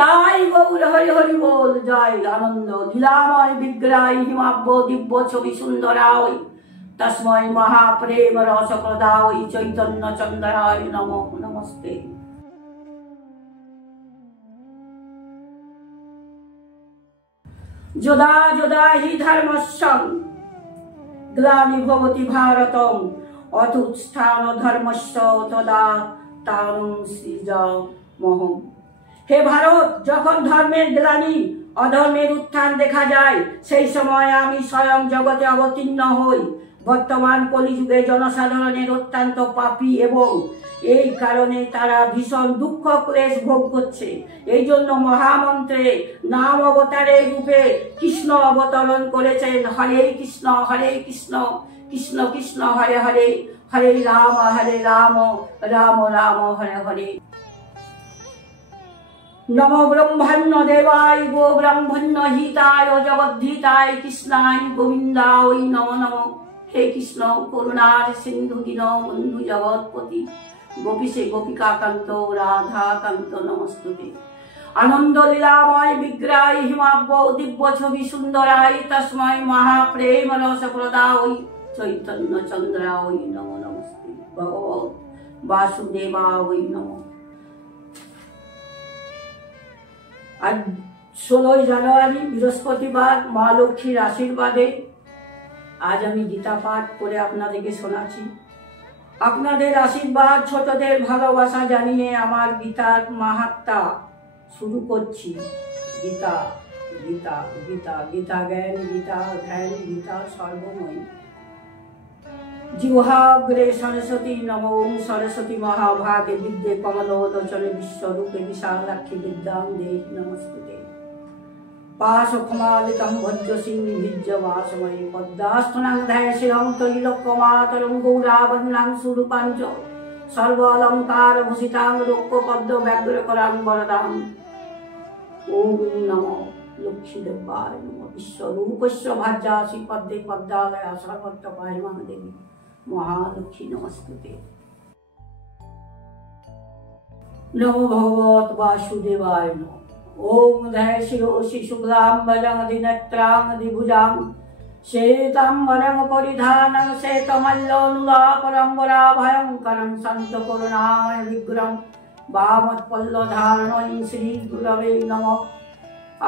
নিতাই গৌর হরি হরি বল। জয় আনন্দ লীলাময় বিগ্রহ হিমাব্য দিব্য ছবি সুন্দরায় তস্মৈ মহাপ্রেম রসপ্রদায় চৈতন্য চন্দ্রায় নমো নমস্তে। যদা যদা হি ধর্মস্যং গ্লানির্ভবতি ভারতং অথুত্থান ধর্মস্য তদা তারং সৃজামহম। হে ভারত, যখন ধর্মের গ্লানি অধর্মের উত্থান দেখা যায়, সেই সময় আমি স্বয়ং জগতে অবতীর্ণ হই। বর্তমান কলিযুগে জনসাধারণের অত্যন্ত পাপী এবং এই কারণে তারা ভীষণ দুঃখ ক্লেশ ভোগ করছে। এই জন্য মহামন্ত্রে নাম অবতারের রূপে কৃষ্ণ অবতরণ করেছেন। হরে কৃষ্ণ কৃষ্ণ কৃষ্ণ হরে হরে, হরে রাম রাম রাম হরে হরে। নমো ব্রহ্মণ্য দেবায় গো ব্রাহ্মণ্য হিতায় জগদ্ধিতায় কৃষ্ণায় গোবিন্দায় নমো নমো। হে কৃষ্ণ করুণার সিন্ধু দীন বন্ধু জগৎপতি গোপীশে গোপিকাকান্ত রাধাকান্ত নমস্তুতে। আনন্দ লীলাময় বিগ্রহ হিমাব্য দিব্য ছবি সুন্দরায় তস্মৈ মহাপ্রেম রসপ্রদায় চৈতন্য চন্দ্রায় নমো নমস্তে। ভগবৎ বাসুদেবায় নমো। আজ 16 জানুয়ারি বৃহস্পতিবার, মা লক্ষ্মীর আশীর্বাদে আজ আমি গীতা পাঠ করে আপনাদেরকে শোনাচ্ছি। আপনাদের আশীর্বাদ, ছোটদের ভালোবাসা জানিয়ে আমার গীতার মাহাত্ম্য শুরু করছি। গীতা গীতা গীতা গীতা জ্ঞান, গীতা ধ্যান, গীতা সর্বময়। জিহ্বাগ্রে সরস্বতী নমো সরস্বতী মহাভাগে বিদ্যে কমলোদচনে বিশ্বরূপে বিশালাক্ষী বিদ্যাং দেহি নমস্তুতে। পাশকুমালিতং ভজ্রসিংহি ভিজ্জবাসময়ী পদ্মাস্তনাং ধ্যায়শিরং ত্রৈলোক্যমাতরং গৌরাবর্ণাং সুরূপাঞ্চ সর্বালঙ্কার ভূষিতাং রৌপ্যপদ্ম ব্যগ্রকরাং বরদাং। ওম নমো লক্ষ্মীদেবায় নমঃ। বিশ্বরূপস্য ভাজ্যাসি পদ্মে পদ্মালয়া সর্বত্র পাহিমাং দেবী মহালক্ষ্মী নমস্তুতে। নমো ভগবত বাসুদেবায় নমঃ। ওম ধ্যায় শিরোষি শুক্লাম্বরং দিনেত্রাং দ্বিভুজাং শ্বেতাম্বরং পরিধানং শ্বেতমল্লোনুলাপরম্বরাভয়ঙ্করং সন্তকরুণাময় বিগ্রহং বামৎপল্লধারণং শ্রীগুরবে নমঃ।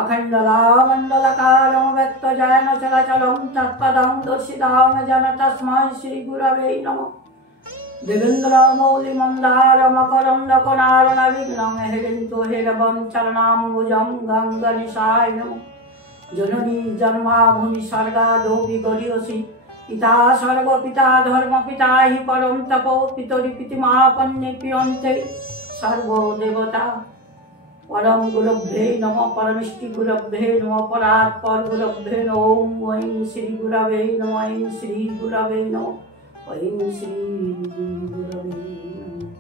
অখণ্ডলামণ্ডলকারং ব্যক্তজয়ন চলচলং তৎপদং দর্শিতাং জন তস্मै শ্রীগুরবে নমঃ। দিগন্ধরামৌলিমন্দারমকরন্দকনারণবিঘ্नं হেরন্তু হেরবং চরণাম্বুজং গঙ্গনিশায় নমঃ। জননী জন্মাভূমি স্বর্গাদপি গরীয়সী পিতা সর্বপিতা ধর্মপিতা হি পরম তপো পিতরি পিতিমাপন্নে পিয়ন্তে সর্বদেবতা। পরম গুরুভ্যে নমঃ পরমিষ্টি গুরুভ্যে নমঃ পরাৎপর গুরুভ্যে নমঃ। ওম ঐং শ্রী গুরবে নমঃ। ঐং শ্রী গুরবে নমঃ। ঐং শ্রী গুরবে নমঃ।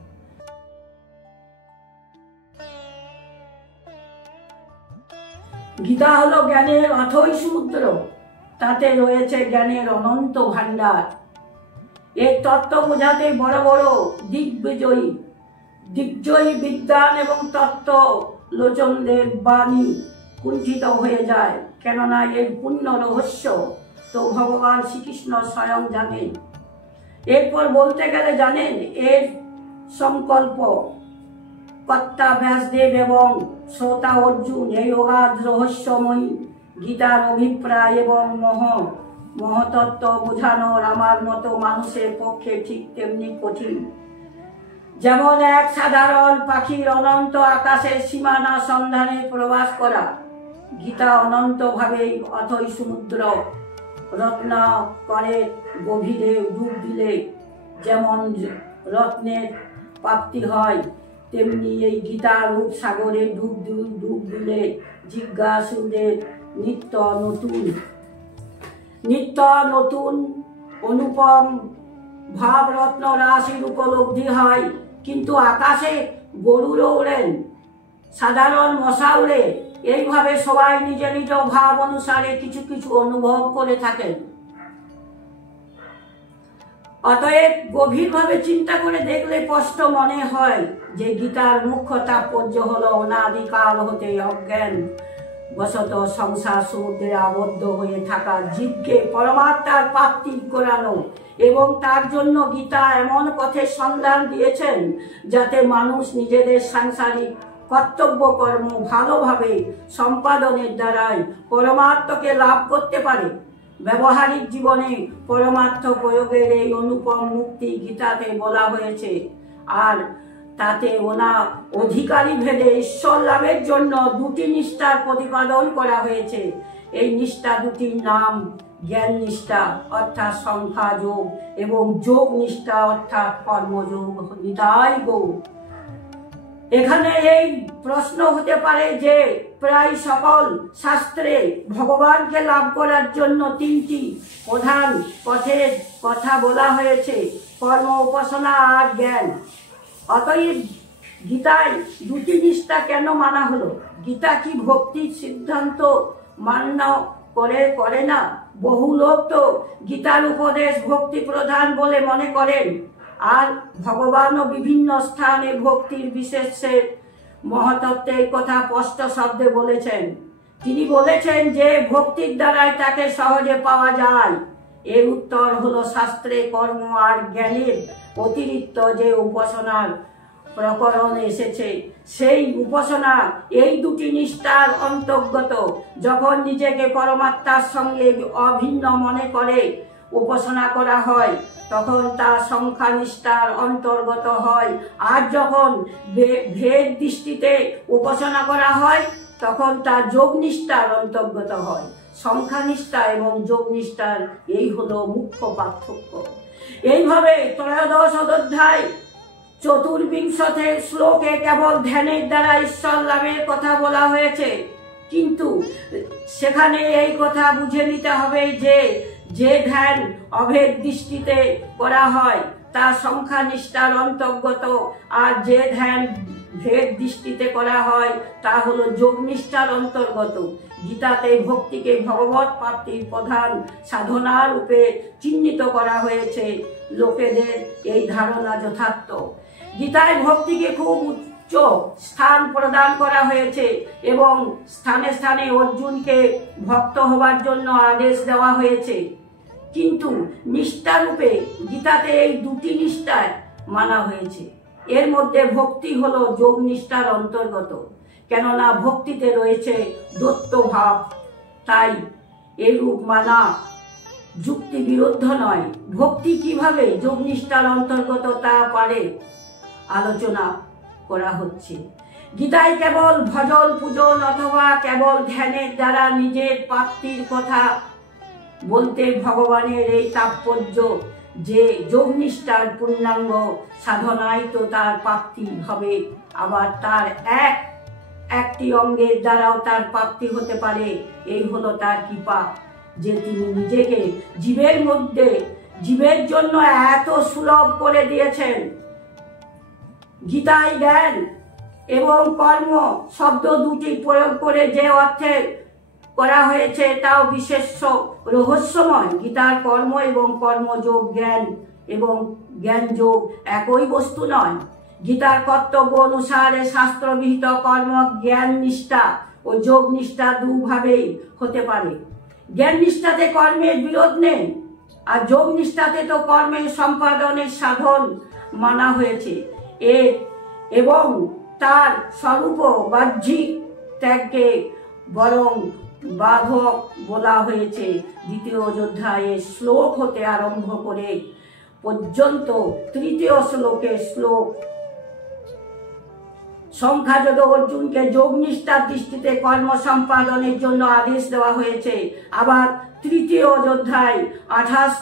গীতা হলো জ্ঞানের অথৈ সমুদ্র। তাতে রয়েছে জ্ঞানের অনন্ত ভাণ্ডার। এর তত্ত্ব বোঝাতে বড় বড় দিগ্বিজয়ী বিদ্বান এবং তত্ত্ব লোচনদের বাণী কুণ্ঠিত হয়ে যায়, কেননা এর পূর্ণ রহস্য তো ভগবান শ্রীকৃষ্ণ স্বয়ং জানেন। এরপর বলতে গেলে জানেন এর সংকল্প কর্তা ব্যাসদেব এবং শ্রোতা অর্জুন। এই অগাধ রহস্যময়ী গীতার অভিপ্রায় এবং মহতত্ত্ব বোঝানোর আমার মতো মানুষের পক্ষে ঠিক তেমনি কঠিন। যেমন এক সাধারণ পাখির অনন্ত আকাশের সীমানা সন্ধানে প্রবাস করা, গীতা অনন্তভাবে অথৈ সমুদ্র রত্নাকরের গভীরে ডুব দিলে যেমন রত্নের প্রাপ্তি হয়, তেমনি এই গীতা রূপ সাগরে ডুব দিলে জিজ্ঞাসুদের নিত্য নতুন অনুপম ভাবরত্ন রাশির উপলব্ধি হয়। কিন্তু আকাশে গরুড়ও ওড়েন, সাধারণ মশা উড়ে, এইভাবে সবাই নিজ নিজ ভাব অনুসারে কিছু কিছু অনুভব করে থাকেন। অতএব গভীরভাবে চিন্তা করে দেখলে স্পষ্ট মনে হয় যে গীতার মুখ্য তাৎপর্য হলো অনাদিকাল হতে অজ্ঞান বশত সংসার সমুদ্রে আবদ্ধ হয়ে থাকা জীবকে পরমাত্মার প্রাপ্তি করানো, এবং তার জন্য গীতা এমন পথের সন্ধান দিয়েছেন যাতে মানুষ নিজেদের সাংসারিক কর্তব্য কর্ম ভালোভাবে সম্পাদনের দ্বারাই পরমাত্মাকে লাভ করতে পারে। ব্যবহারিক জীবনে পরমার্থ প্রয়োগের এই অনুপম মুক্তি গীতাতে বলা হয়েছে, আর তাতে অধিকারী ভেদে ঈশ্বর লাভের জন্য দুটি নিষ্ঠার প্রতিপাদন করা হয়েছে। এই নিষ্ঠা দুটির নাম জ্ঞান নিষ্ঠা অর্থাৎ সংখ্যা যোগ এবং যোগ নিষ্ঠা অর্থাৎ কর্মযোগ। নিতাই গৌর। এখানে এই প্রশ্ন হতে পারে যে প্রায় সকল শাস্ত্রে ভগবানকে লাভ করার জন্য তিনটি প্রধান পথের কথা বলা হয়েছে, কর্ম, উপাসনা আর জ্ঞান। অতএব গীতায় দুটি নিষ্ঠা কেন মানা হলো? গীতা কি ভক্তির সিদ্ধান্ত মান্য করে না? বহু লোক তো গীতার উপদেশ ভক্তি প্রধান বলে মনে করেন, আর ভগবানও বিভিন্ন স্থানে ভক্তির বিশেষের মহত্ত্বের কথা স্পষ্ট শব্দে বলেছেন। তিনি বলেছেন যে ভক্তির দ্বারাই তাকে সহজে পাওয়া যায়। এর উত্তর হলো শাস্ত্রে কর্ম আর জ্ঞানের অতিরিক্ত যে উপাসনার প্রকরণ এসেছে, সেই উপাসনা এই দুটি নিষ্ঠার অন্তর্গত। যখন নিজেকে পরমাত্মার সঙ্গে অভিন্ন মনে করে উপাসনা করা হয় তখন তা সংখ্যা নিষ্ঠার অন্তর্গত হয়, আর যখন ভেদ দৃষ্টিতে উপাসনা করা হয় তখন তা যোগ নিষ্ঠার অন্তর্গত হয়। সংখ্যা নিষ্ঠা এবং যোগ নিষ্ঠার এই হলো মুখ্য পার্থক্য। এইভাবে ত্রয়োদশ অধ্যায় ৪৪ শ্লোকে কেবল ধ্যানের দ্বারা ঈশ্বর লাভের কথা বলা হয়েছে, কিন্তু সেখানে এই কথা বুঝে নিতে হবে যে যে ধ্যান অভেদ দৃষ্টিতে করা হয় তা সংখ্যা নিষ্ঠার অন্তর্গত, আর যে ধ্যান ভেদ দৃষ্টিতে করা হয় তা হলো যোগ নিষ্ঠার অন্তর্গত। গীতাতে ভক্তিকে ভগবত প্রাপ্তির প্রধান সাধনা রূপে চিহ্নিত করা হয়েছে। লোকেদের এই ধারণা যথার্থ। গীতায় ভক্তিকে খুব উচ্চ স্থান প্রদান করা হয়েছে এবং স্থানে স্থানে অর্জুনকে ভক্ত হবার জন্য আদেশ দেওয়া হয়েছে, কিন্তু নিষ্ঠারূপে গীতাতে এই দুটি নিষ্ঠায় মানা হয়েছে। এর মধ্যে ভক্তি হলো যোগ নিষ্ঠার অন্তর্গত, কেননা ভক্তিতে রয়েছে দত্ত ভাব, তাই এরূপ মানা যুক্তি বিরুদ্ধ নয়। ভক্তি কিভাবে যোগ নিষ্ঠার অন্তর্গত তা পারে আলোচনা করা হচ্ছে। গীতায় কেবল ভজন পূজন অথবা কেবল ধ্যানের দ্বারা নিজের প্রাপ্তির কথা বলতে ভগবানের এই তাৎপর্য যে যোগ নিষ্ঠার পূর্ণাঙ্গ সাধনায় তো তার প্রাপ্তি হবে, আবার তার একটি অঙ্গের দ্বারাও তার প্রাপ্তি হতে পারে। এই হলো তার কৃপা যে তিনি নিজেকে জীবের জন্য এত সুলভ করে দিয়েছেন। গীতায় জ্ঞান এবং কর্ম শব্দ দুটি প্রয়োগ করে যে অর্থে করা হয়েছে তাও বিশেষ রহস্যময়। গীতার কর্ম এবং কর্মযোগ, জ্ঞান এবং জ্ঞান যোগ একই বস্তু নয়। গীতার কর্তব্য অনুসারে শাস্ত্রবিহিত কর্ম জ্ঞান নিষ্ঠা ও যোগ নিষ্ঠা দুভাবেই হতে পারে। জ্ঞান নিষ্ঠাতে কর্মের বিরোধ নেই, আর যোগ নিষ্ঠাতে তো কর্মের সম্পাদনের সাধন মানা হয়েছে এবং তার স্বরূপ বাহ্যিক ত্যাগকে বরং বাধক বলা হয়েছে। দ্বিতীয় অধ্যায়ে শ্লোক হতে আরম্ভ করে পর্যন্ত তৃতীয় শ্লোকের শ্লোক সংখ্যাযোগ অর্জুনকে যোগ নিষ্ঠার দৃষ্টিতে কর্ম সম্পাদনের জন্য আদেশ দেওয়া হয়েছে। আবার তৃতীয় অধ্যায় 28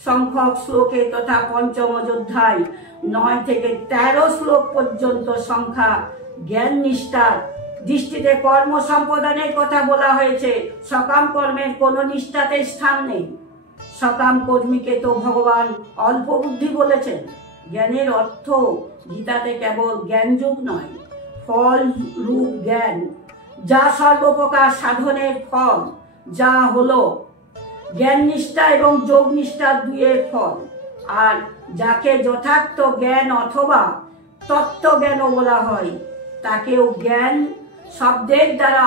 সংখ্যক শ্লোকে তথা পঞ্চম অধ্যায় 9 থেকে 13 শ্লোক পর্যন্ত সংখ্যা জ্ঞান নিষ্ঠার দৃষ্টিতে কর্ম সম্পাদনের কথা বলা হয়েছে। সকাম কর্মের কোনো নিষ্ঠাতে স্থান নেই। সকাম কর্মীকে তো ভগবান অল্প বুদ্ধি বলেছেন। জ্ঞানের অর্থ গীতাতে কেবল জ্ঞানযোগ নয়, ফল রূপ জ্ঞান, যা সর্বপ্রকার সাধনের ফল, যা হলো জ্ঞান নিষ্ঠা এবং যোগ নিষ্ঠার দুইয়ের ফল। আর যাকে যথার্থ জ্ঞান অথবা তত্ত্বজ্ঞানও বলা হয়, তাকেও জ্ঞান শব্দের দ্বারা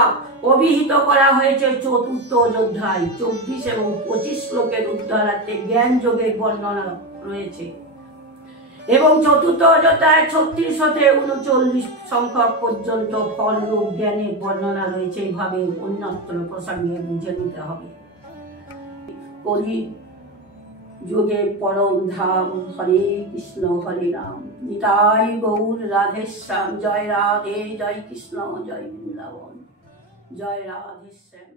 অভিহিত করা হয়েছে চতুর্থ অধ্যায় 24 এবং 25 শ্লোকের উদ্ধারার্থে জ্ঞান যোগের বর্ণনা রয়েছে। এবং চতুর্থ অধ্যায় 36 হতে 39 সংখ্যক পর্যন্ত ফলরূপ জ্ঞানের বর্ণনা রয়েছে। এইভাবে অন্যত্র প্রসঙ্গে বুঝে নিতে হবে। কলি যুগে পরম ধাম, হরে কৃষ্ণ হরে রাম, নিতাই গৌর রাধেশ্যাম। জয় রাধে, জয় কৃষ্ণ, জয় বৃন্দাবন, জয় রাধেশ্যাম।